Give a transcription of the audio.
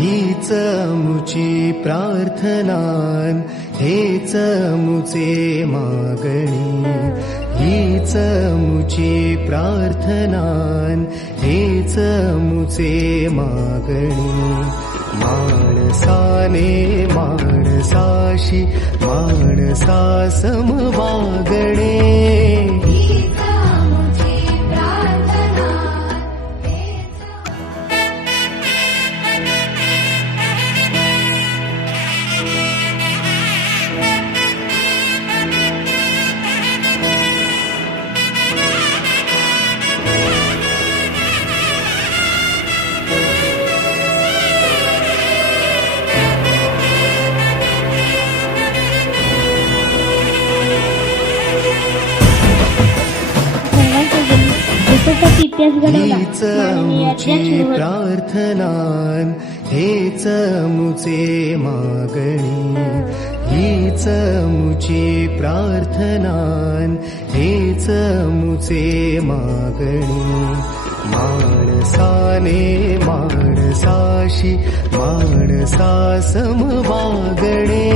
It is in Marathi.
हीच मुची प्रार्थनान हेच मुचे मागणी हीच मुची प्रार्थनान हेच मुचे मागणी माणसाने माणसाशी माणसा सम वागणे हीच मुची प्रार्थनान हेच मुचे मागणी हीच मुची प्रार्थनान हेच मुचे मागणी माणसाने माणसाशी माणसा सम वागणे